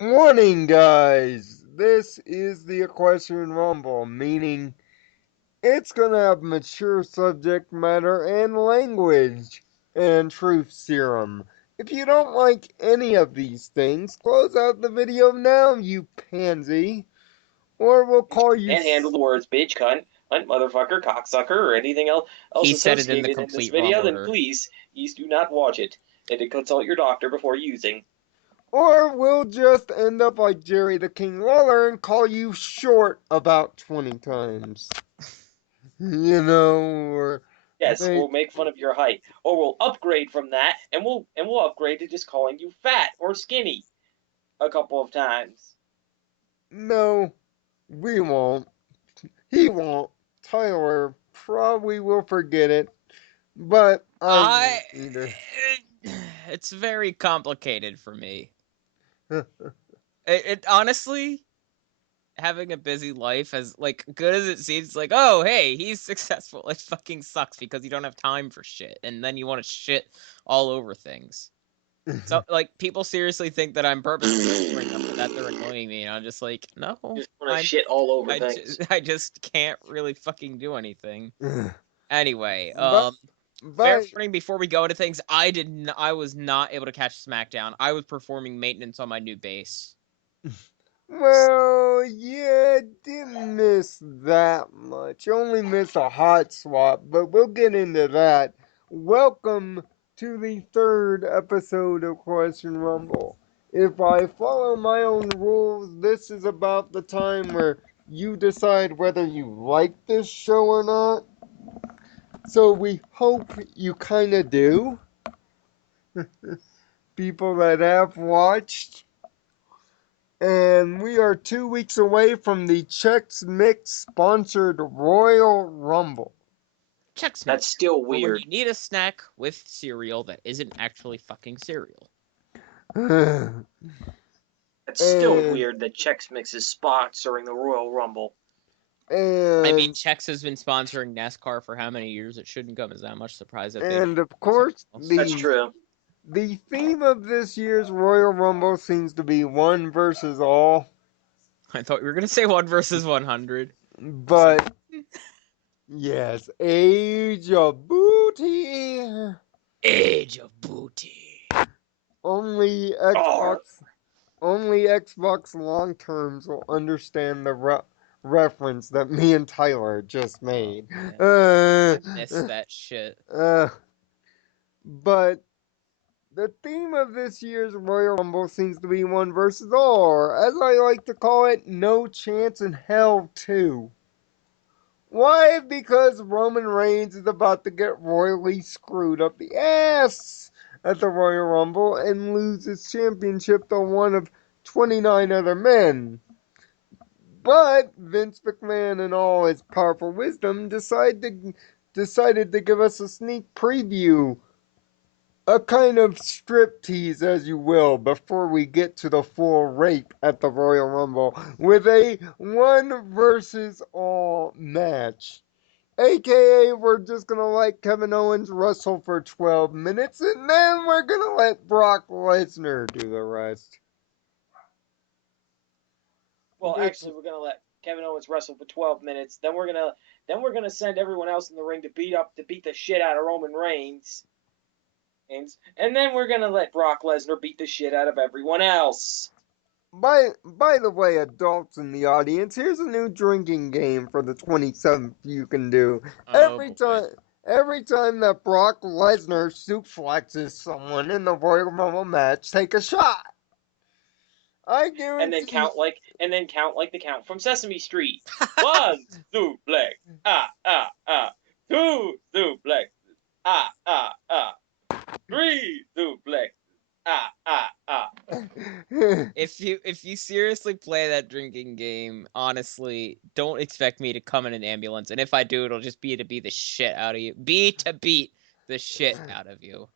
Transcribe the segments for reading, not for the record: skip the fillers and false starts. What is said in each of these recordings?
Warning, guys! This is the Equestrian Rumble, meaning it's gonna have mature subject matter and language and truth serum. If you don't like any of these things, close out the video now, you pansy, or we'll call you. Can't handle the words bitch, cunt, motherfucker, cocksucker, or anything else He said it in the associated in this complete wrong video, then order. please do not watch it and to consult your doctor before using. Or we'll just end up like Jerry the King Lawler and call you short about 20 times. Or Yes, make. we'll make fun of your height, or we'll upgrade from that, and we'll upgrade to just calling you fat or skinny a couple of times. No, we won't. He won't. Tyler probably will forget it, but I I. won't either. It's very complicated for me. It honestly, having a busy life, as like good as it seems, like, oh hey, he's successful. It fucking sucks because you don't have time for shit, and then you want to shit all over things. So like people seriously think that I'm purposely screwing them, but that they're annoying me, and I'm just like, no, Just want to shit all over I things. just, I just can't really fucking do anything. Anyway, but fair but warning before we go into things, I was not able to catch SmackDown. I was performing maintenance on my new base. well, yeah, didn't miss that much. Only missed a hot swap, but we'll get into that. Welcome to the third episode of Question Rumble. If I follow my own rules, this is about the time where you decide whether you like this show or not. So we hope you kind of do. People that have watched. And we are 2 weeks away from the Chex Mix sponsored Royal Rumble. Chex That's Mix, still for when weird. you need a snack with cereal that isn't actually fucking cereal. and That's still weird that Chex Mix is sponsoring the Royal Rumble. I mean, and Chex has been sponsoring NASCAR for how many years? It shouldn't come as that much surprise that they and of do something course else. That's the true. the theme of this year's Royal Rumble seems to be one versus all. I thought we were gonna say 1 versus 100. But yes, Age of Booty. Age of Booty. Only Oh, Xbox long terms will understand the reference that me and Tyler just Oh made. man, Uh, I missed that shit. uh, but the theme of this year's Royal Rumble seems to be one versus all, or as I like to call it, no chance in hell 2. Why? Because Roman Reigns is about to get royally screwed up the ass at the Royal Rumble and lose his championship to one of 29 other men. But Vince McMahon, in all his powerful wisdom, decided to give us a sneak preview, a kind of strip tease, as you will, before we get to the full rape at the Royal Rumble with a one versus all match. AKA, we're just gonna let Kevin Owens wrestle for 12 minutes and then we're gonna let Brock Lesnar do the rest. well, Which, actually, we're gonna let Kevin Owens wrestle for 12 minutes. Then we're gonna send everyone else in the ring to beat the shit out of Roman Reigns. And then we're gonna let Brock Lesnar beat the shit out of everyone else. by the way, adults in the audience, here's a new drinking game for the 27th you can do. Oh Every boy. time, every time that Brock Lesnar suplexes someone in the Royal Rumble match, take a shot. I And then guarantee. count like the count from Sesame Street. One suplex, ah. Two suplex, ah. Three suplex, ah. If you seriously play that drinking game, honestly, don't expect me to come in an ambulance. And if I do, it'll just be to beat the shit out of you. Beat the shit out of you.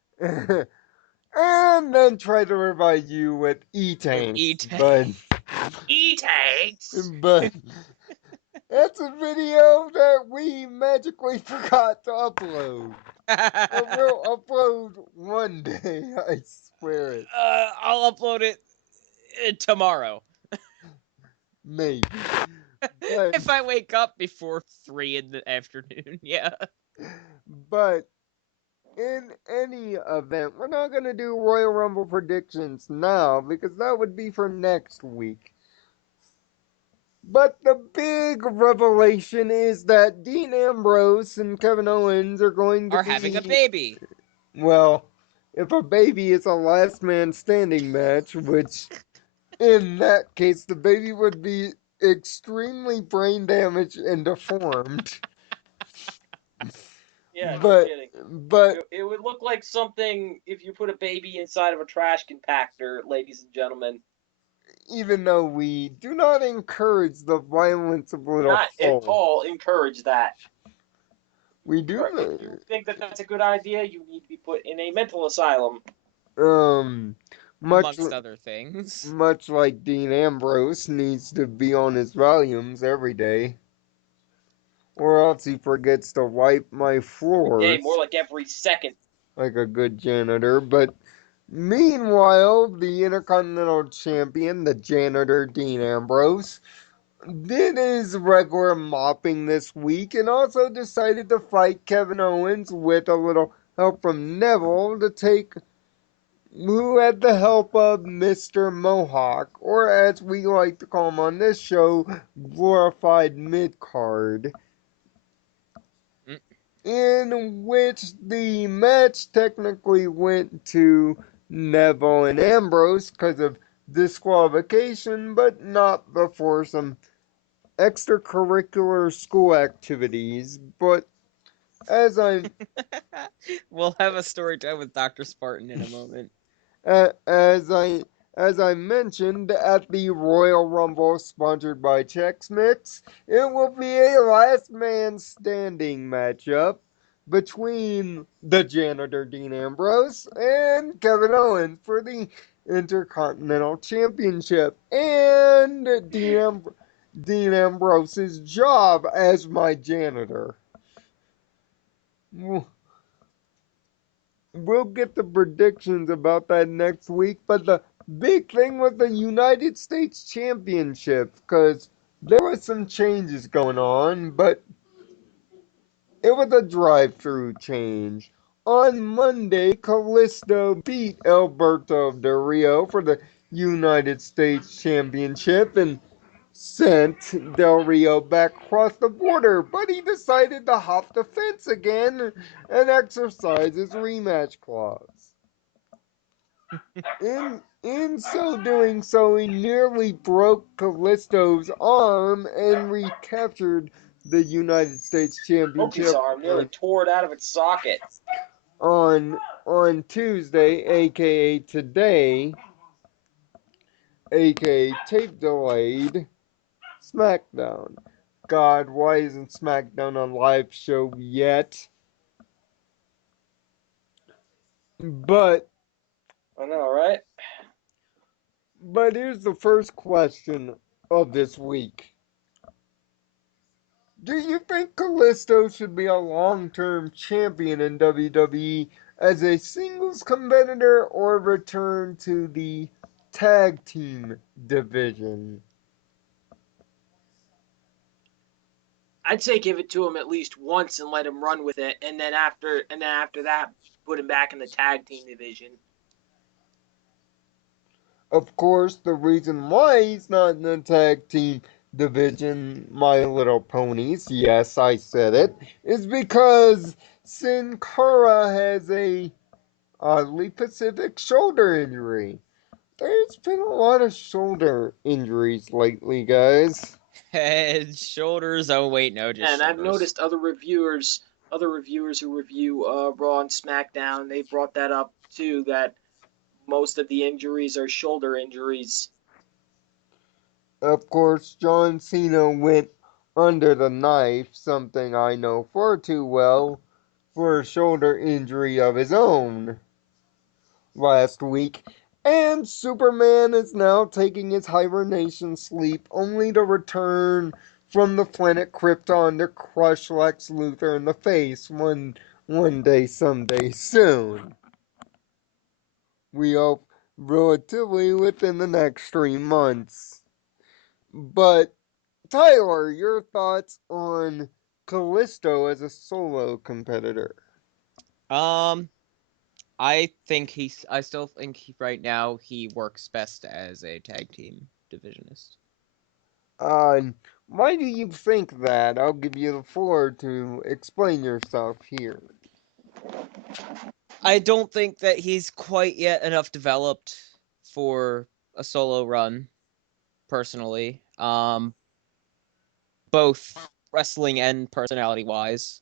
And then try to revive you with With E-tanks. E-Tank. E-tanks. But that's a video that we magically forgot to upload. But we'll upload one day, I swear it. I'll upload it Tomorrow. maybe. But If I wake up before 3 in the afternoon, yeah. but in any event, we're not gonna do Royal Rumble predictions now because that would be for next week. But the big revelation is that Dean Ambrose and Kevin Owens are going to Are having a be, baby. well, if a baby is a last man standing match, which in that case the baby would be extremely brain damaged and deformed. Yeah, no But kidding. but It would look like something if you put a baby inside of a trash compactor, ladies and gentlemen. even though we do not encourage the violence of little Not at folk, all encourage that. we If do you think that that's a good idea, you need to be put in a mental asylum. um much Amongst other things. much like Dean Ambrose needs to be on his volumes every day, or else he forgets to wipe my Every day, more floors like every second. like a good janitor. But meanwhile, the Intercontinental Champion, the janitor Dean Ambrose, did his regular mopping this week and also decided to fight Kevin Owens with a little help from Neville to take who had the help of Mr. Mohawk, or as we like to call him on this show, glorified mid-card, Mm. in which the match technically went to Neville and Ambrose because of disqualification, but not before some extracurricular school activities. But as I We'll have a story time with Dr. Spartan in a moment. as I mentioned at the Royal Rumble sponsored by Chex Mix, it will be a last man standing matchup between the janitor Dean Ambrose and Kevin Owens for the Intercontinental Championship. And Dean Ambrose's job as my janitor. We'll get the predictions about that next week. But the big thing was the United States Championship because there was some changes going on, but it was a drive-through change. On Monday, Callisto beat Alberto Del Rio for the United States Championship and sent Del Rio back across the border, but he decided to hop the fence again and exercise his rematch clause. In so doing so, he nearly broke Callisto's arm and recaptured the United States Broke his Championship arm, nearly tore it out of its socket. on on Tuesday, aka today, aka tape delayed SmackDown. God, why isn't SmackDown on live show yet? But I know, right? but here's the first question of this week. Do you think Callisto should be a long-term champion in WWE as a singles competitor or return to the tag team division? I'd say give it to him at least once and let him run with it, and then after that, put him back in the tag team division. Of course, the reason why he's not in the tag team division, My Little Ponies, yes, I said it, is because Sin Cara has a oddly specific shoulder injury. There's been a lot of shoulder injuries lately, guys. Head, shoulders. Oh, wait, no, just And I've shoulders. noticed other reviewers who review Raw and SmackDown, they brought that up too. That most of the injuries are shoulder injuries. Of course, John Cena went under the knife, something I know far too well, for a shoulder injury of his own last week. And Superman is now taking his hibernation sleep only to return from the planet Krypton to crush Lex Luthor in the face one day someday soon. We hope relatively within the next 3 months. But Tyler, your thoughts on Callisto as a solo competitor? Um, I still think right now he works best as a tag team divisionist. Why do you think that? I'll give you the floor to explain yourself here. I don't think that he's quite yet enough developed for a solo run, personally. Both wrestling and personality wise.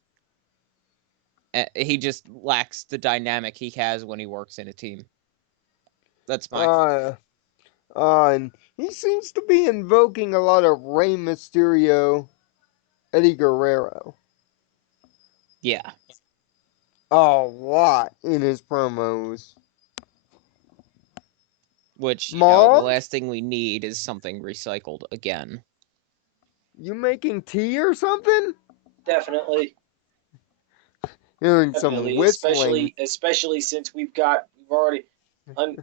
He just lacks the dynamic he has when he works in a team. That's my Uh, and he seems to be invoking a lot of Rey Mysterio, Eddie Guerrero. yeah. A lot in his promos. Which, the Mom, last thing we need is something recycled again. you making tea or something? Definitely, Hearing some definitely, whistling. especially since we've already, un,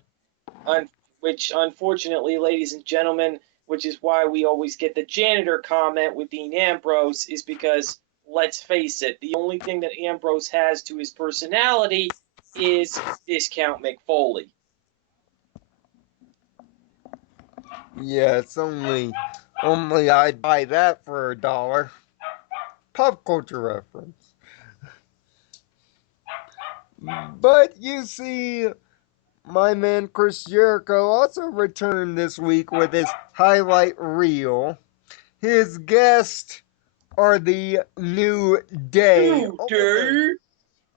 un, which unfortunately, ladies and gentlemen, which is why we always get the janitor comment with Dean Ambrose, is because let's face it, the only thing that Ambrose has to his personality is Discount McFoley. Yeah, it's only I'd buy that for $1. Pop culture reference. But you see, my man Chris Jericho also returned this week with his highlight reel. His guests are the New Day. Dude.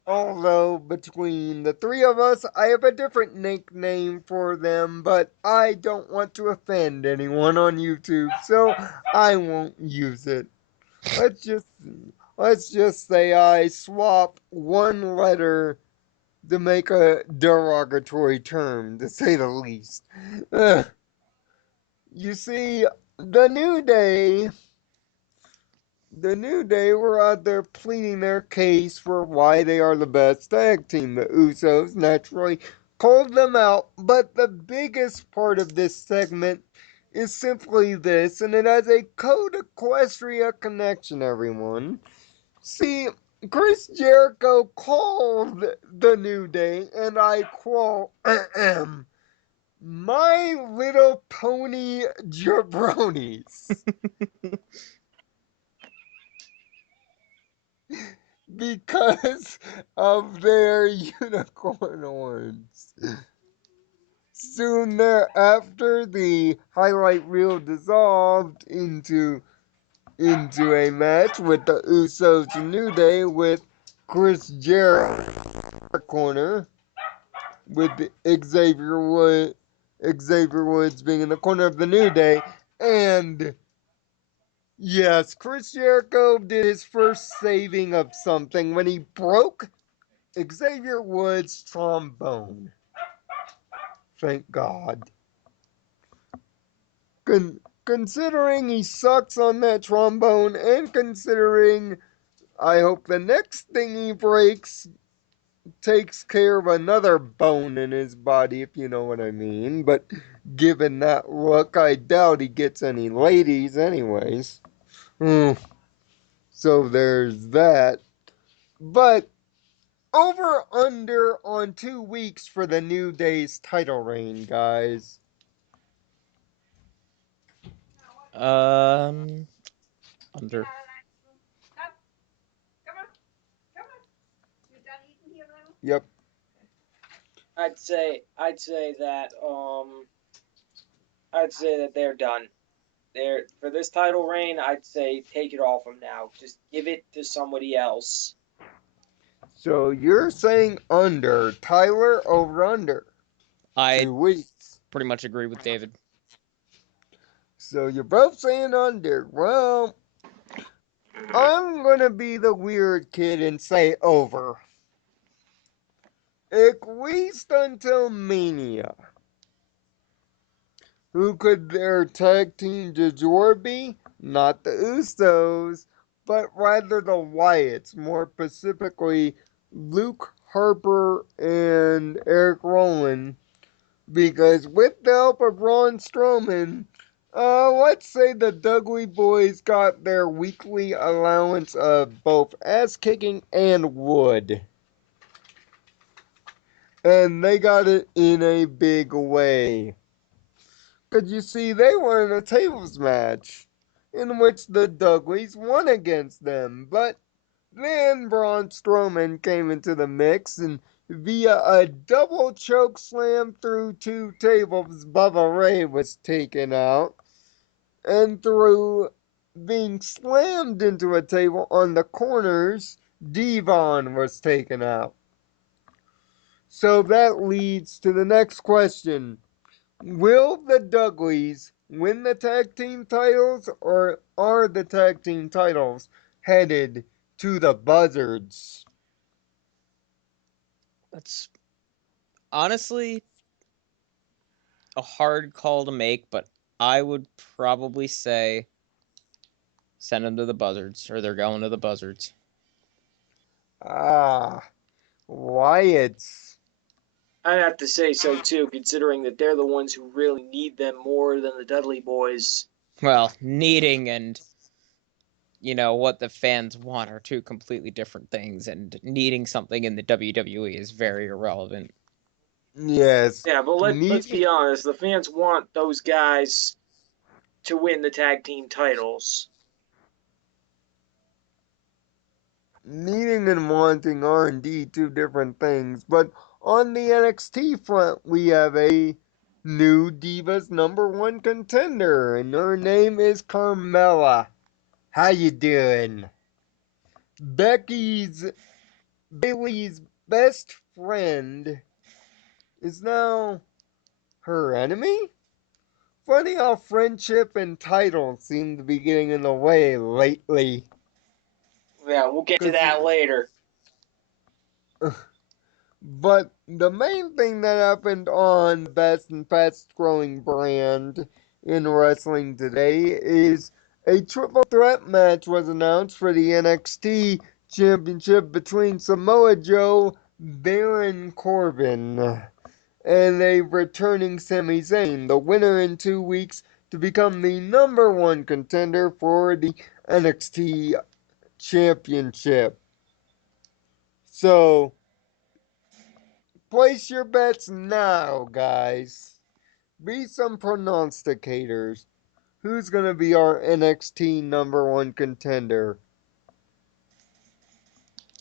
Although between the three of us, I have a different nickname for them, but I don't want to offend anyone on YouTube, so I won't use it. Let's just let's just say I swap one letter to make a derogatory term, to say the least. You see, the New Day, the New Day were out there pleading their case for why they are the best tag team. The Usos naturally called them out, but the biggest part of this segment is simply this, and it has a Code Equestria connection, everyone. See, Chris Jericho called the New Day, and I quote, My Little Pony Jabronis. Because of their unicorn horns. Soon thereafter, the highlight reel dissolved into a match with the Usos and New Day with Chris Jericho in the corner with Xavier Woods being in the corner of the New Day, and yes, Chris Jericho did his first saving of something when he broke Xavier Woods' trombone. Thank God. Considering he sucks on that trombone, and considering I hope the next thing he breaks takes care of another bone in his body, if you know what I mean. But given that look, I doubt he gets any ladies, anyways. So there's that. But over under on 2 weeks for the New Day's title reign, guys. Under. Yep. I'd say that they're done. They're for this title reign. I'd say take it all from now. Just give it to somebody else. So you're saying under. Tyler, over under. I 2 weeks. pretty much agree with David. So you're both saying under. Well, I'm gonna be the weird kid and say over. At least until Mania. Who could their tag team du jour be? Not the Usos, but rather the Wyatts, more specifically Luke Harper and Eric Rowan, Because with the help of Braun Strowman, let's say the Dudley Boys got their weekly allowance of both ass kicking and wood. And they got it in a big way. Because you see, they were in a tables match in which the Dudleys won against them. But then Braun Strowman came into the mix and via a double choke slam through two tables, Bubba Ray was taken out. And through being slammed into a table on the corners, Devon was taken out. So that leads to the next question. Will the Dudleys win the tag team titles, or are the tag team titles headed to the Buzzards? That's honestly a hard call to make, but I would probably say send them to the Buzzards, or they're going to the Buzzards. Ah, Wyatt's. I'd have to say so too, considering that they're the ones who really need them more than the Dudley Boys. Well, needing and what the fans want are two completely different things, and needing something in the WWE is very irrelevant. Yes. Yeah, but let's Needing, be honest, the fans want those guys to win the tag team titles. needing and wanting are indeed two different things. But on the NXT front, we have a new Divas #1 contender, and her name is Carmella. How you doing? Becky's Bailey's best friend is now her enemy? Funny how friendship and titles seem to be getting in the way lately. Yeah, we'll get to Cause, that later. but the main thing that happened on the best and fastest growing brand in wrestling today is a triple threat match was announced for the NXT Championship between Samoa Joe, Baron Corbin, and a returning Sami Zayn, the winner in 2 weeks to become the #1 contender for the NXT Championship. So, place your bets now, guys. Be some prognosticators. Who's going to be our NXT #1 contender?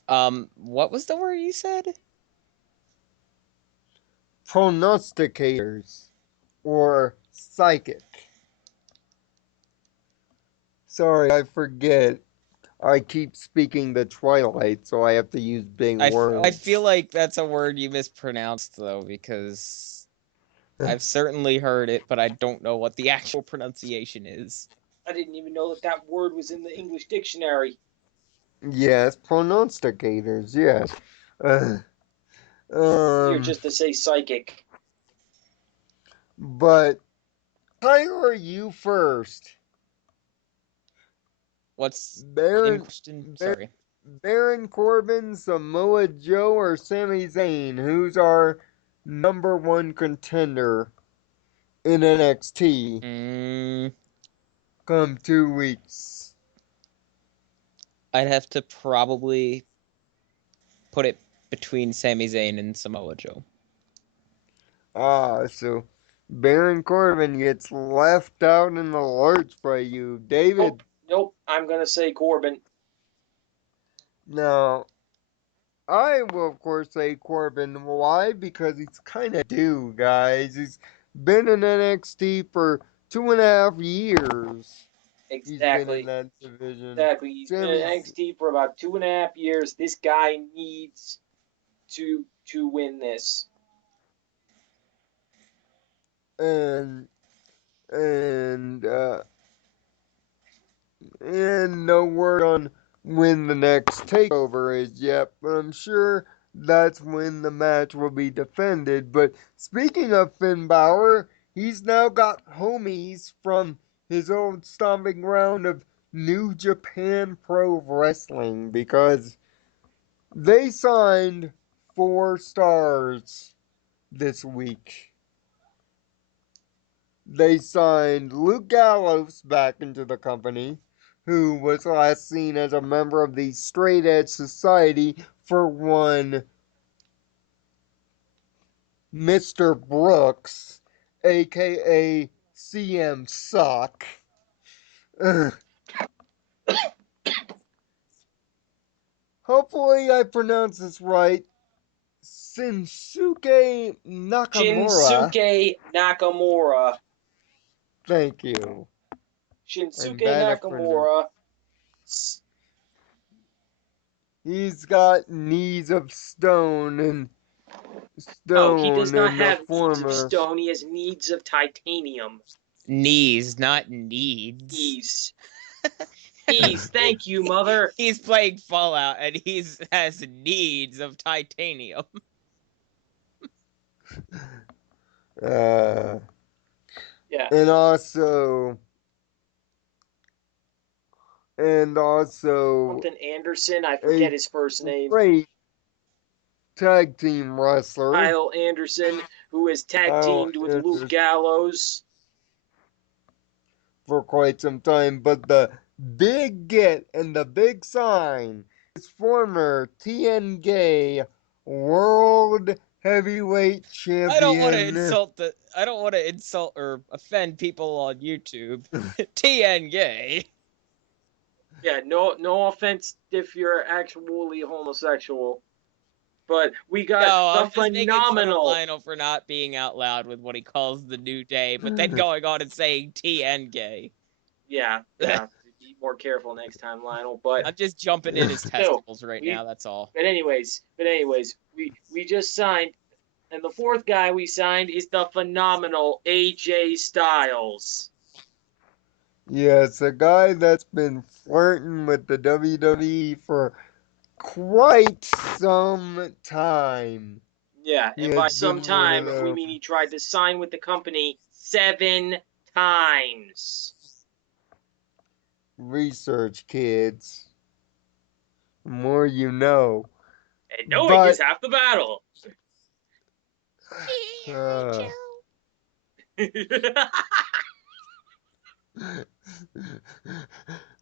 What was the word you said? Prognosticators. Or psychic. Sorry, I forget. I keep speaking the Twilight, so I have to use big I feel words. like that's a word you mispronounced though, because I've certainly heard it, but I don't know what the actual pronunciation is. I didn't even know that that word was in the English dictionary. Yes, prognosticators, yes. Uh, Easier um, just to say psychic. but Tyler, you first. What's in Baron, question? Bar- Sorry. Baron Corbin, Samoa Joe, or Sami Zayn? Who's our #1 contender in NXT Mm, come 2 weeks? I'd have to probably put it between Sami Zayn and Samoa Joe. So Baron Corbin gets left out in the lurch by you, David. Nope. I'm gonna say Corbin. Now, I will, of course, say Corbin. Why? Because he's kind of due, guys. He's been in NXT for 2.5 years. He's been in Exactly. that division. Exactly. He's been in Sammy's NXT for about 2.5 years. This guy needs to win this. and and and no word on when the next takeover is yet, but I'm sure that's when the match will be defended. But speaking of Finn Balor, he's now got homies from his old stomping ground of New Japan Pro Wrestling because they signed 4 stars this week. they signed Luke Gallows back into the company, who was last seen as a member of the Straight Edge Society for one Mr. Brooks, aka CM Suck. Hopefully I pronounce this right. Shinsuke Nakamura. Shinsuke Nakamura. Thank you. I'm Shinsuke bad at pronouncing. Nakamura. He's got knees of stone and Oh, he does not the have needs of former. stone. He has needs of titanium. Knees, not needs. Ease. Ease. Thank you, mother. He's playing Fallout and he's has needs of titanium. Uh, Yeah. and also Something Anderson. I a forget his first name. great tag team wrestler. Kyle Anderson, who is tag Kyle teamed with Luke Anderson Gallows. for quite some time, but the big get and the big sign is former TNG World Heavyweight I don't want to Champion. insult or offend people on YouTube. TN gay. Yeah, no offense if you're actually homosexual. But we got No, the I'm just making fun of phenomenal. Lionel for not being out loud with what he calls the New Day, but then going on and saying TN gay. Yeah. Be more careful next time, Lionel. I'm just jumping in his Still, testicles right we now, that's all. but anyways, we just signed, and the fourth guy we signed is the phenomenal AJ Styles. Yes, a guy that's been flirting with the WWE for quite some time. Yeah, He and by has some been one of time we those mean he tried to sign with the company 7 times. research kids. The more you know. And knowing is But half the battle. uh,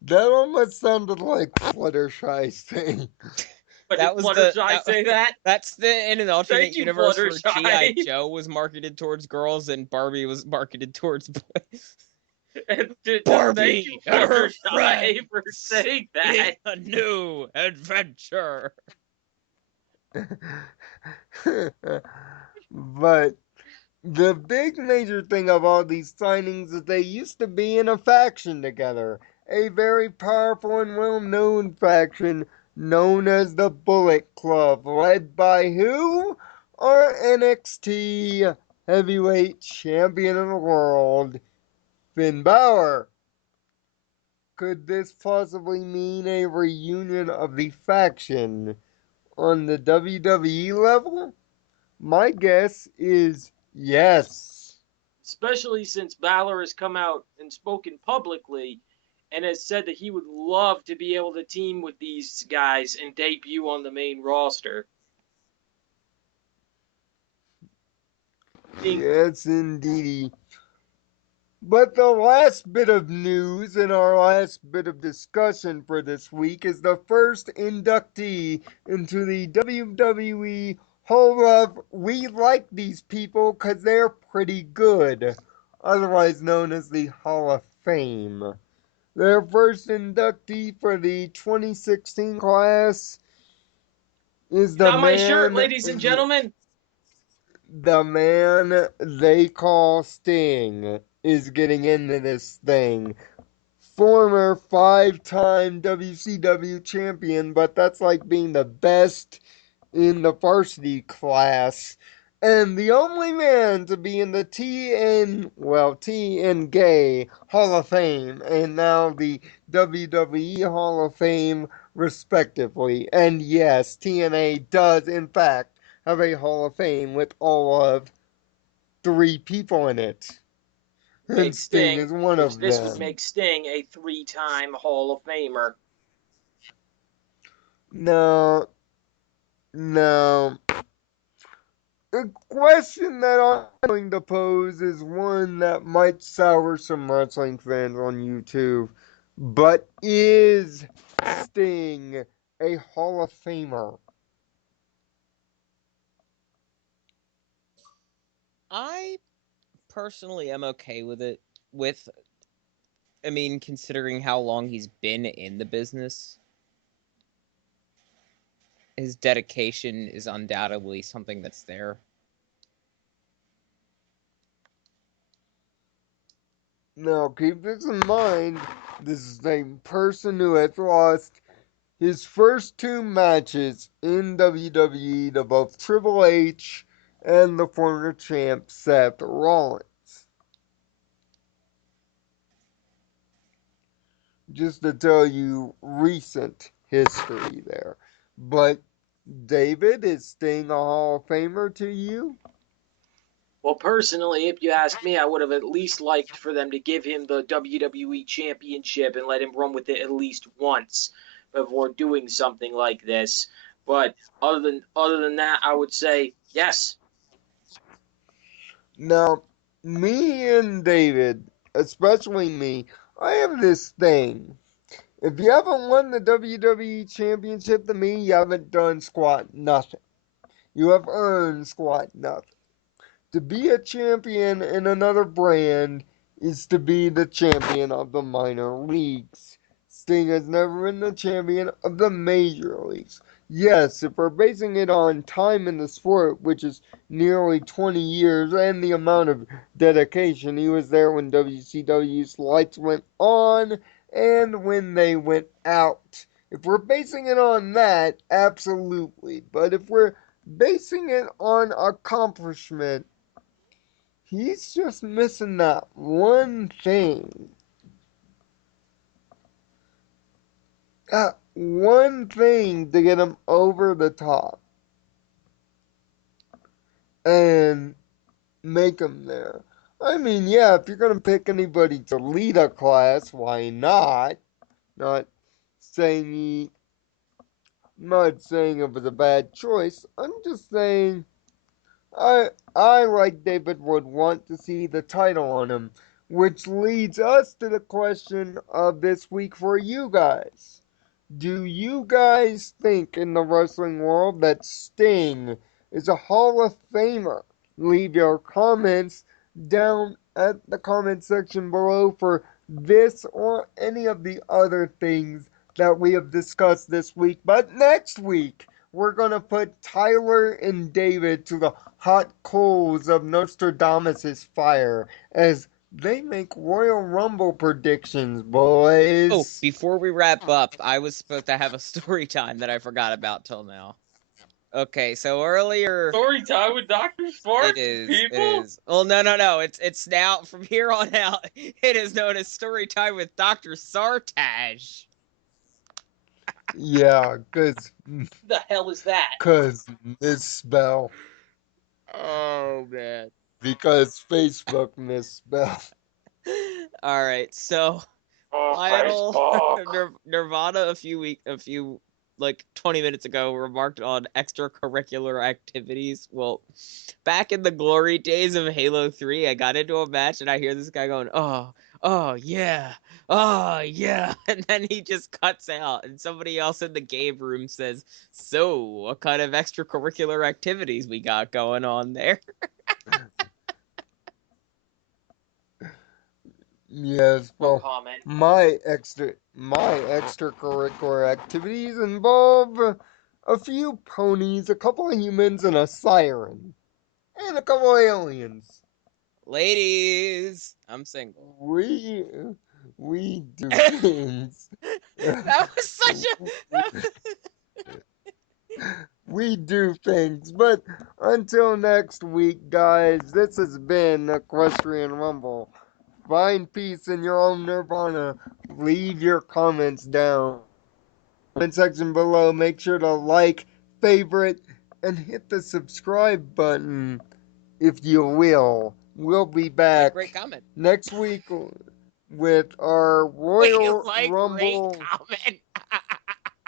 that almost sounded like Fluttershy's thing. But did That was the Fluttershy say that? that's the in an alternate Thank you, universe where G.I. Fluttershy. Joe was marketed towards girls and Barbie was marketed towards boys. And just thank you, Barbie and her Fluttershy, for friends saying in that. a new adventure. But the big major thing of all these signings is they used to be in a faction together. A very powerful and well known faction known as the Bullet Club, led by who? Our NXT Heavyweight Champion of the World, Finn Balor. Could this possibly mean a reunion of the faction on the WWE level? My guess is yes. Especially since Balor has come out and spoken publicly and has said that he would love to be able to team with these guys and debut on the main roster. Being Yes, indeedy. But the last bit of news and our last bit of discussion for this week is the first inductee into the WWE Hall of We Like These People because they're pretty good, otherwise known as the Hall of Fame. Their first inductee for the 2016 class is he's on my shirt, ladies and gentlemen. the man they call Sting is getting into this thing. Former 5-time WCW champion, but that's like being the best in the varsity class. And the only man to be in the TN Gay Hall of Fame and now the WWE Hall of Fame, respectively. And yes, TNA does, in fact, have a Hall of Fame with all of 3 people in it. And Make Sting Sting, is one which of this would them. make Sting a 3-time Hall of Famer. No, no. The question that I'm going to pose is one that might sour some wrestling fans on YouTube. But is Sting a Hall of Famer? I personally am okay with it. With, I mean, considering how long he's been in the business, his dedication is undoubtedly something that's there. Now, keep this in mind. This is a person who has lost his first two matches in WWE to both Triple H and the former champ Seth Rollins. Just to tell you recent history there. But David, is Sting a Hall of Famer to you? Well, personally, if you ask me, I would have at least liked for them to give him the WWE Championship and let him run with it at least once before doing something like this. But other than that, I would say yes. Now, me and David, especially me, I have this thing. If you haven't won the WWE Championship to me, you haven't done squat nothing. You have earned squat nothing. To be a champion in another brand is to be the champion of the minor leagues. Sting has never been the champion of the major leagues. Yes, if we're basing it on time in the sport, which is nearly 20 years, and the amount of dedication, he was there when WCW's lights went on and when they went out. If we're basing it on that, absolutely. But if we're basing it on accomplishment, he's just missing that one thing. That one thing to get him over the top and make him there. I mean, yeah, if you're going to pick anybody to lead a class, why not? Not saying not saying it was a bad choice. I'm just saying I like David would want to see the title on him, which leads us to the question of this week for you guys. Do you guys think in the wrestling world that Sting is a Hall of Famer? Leave your comments down at the comment section below for this or any of the other things that we have discussed this week. But next week, we're going to put Tyler and David to the hot coals of Nostradamus' fire as they make Royal Rumble predictions, Oh, boys. before we wrap up, I was supposed to have a story time that I forgot about till now. Okay, so earlier Story time with Dr. it Sparks, is. It people? is. Well, no. It's now from here on out. It is known as story time with Doctor Sartaj. Yeah, Who the hell is that? cause misspell. Oh man. Because Facebook misspell. All right, so Oh, Lionel Facebook. Nirvana a few like 20 minutes ago remarked on extracurricular activities. Well, back in the glory days of Halo 3, I got into a match and I hear this guy going, "Oh, yeah. Oh, yeah." And then he just cuts out and somebody else in the game room says, "So, what kind of extracurricular activities we got going on there?" Yes, No well, comment. my extracurricular activities involve a few ponies, a couple of humans, and a siren, and a couple of aliens. Ladies, I'm single. We we do things. That was such a We do things. But until next week, guys, this has been Equestrian Rumble. Find peace in your own nirvana. Leave your comments down. Comment section below. Make sure to like, favorite, and hit the subscribe button if you will. We'll be like, great back comment. next week with our Wait, Royal like, great Rumble. comment.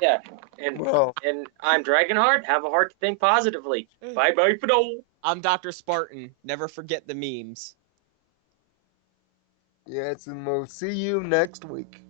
Yeah, and Well, I'm Dragonheart. Have a heart to think positively. Bye bye for now. I'm Dr. Spartan. Never forget the memes. yes, and we'll see you next week.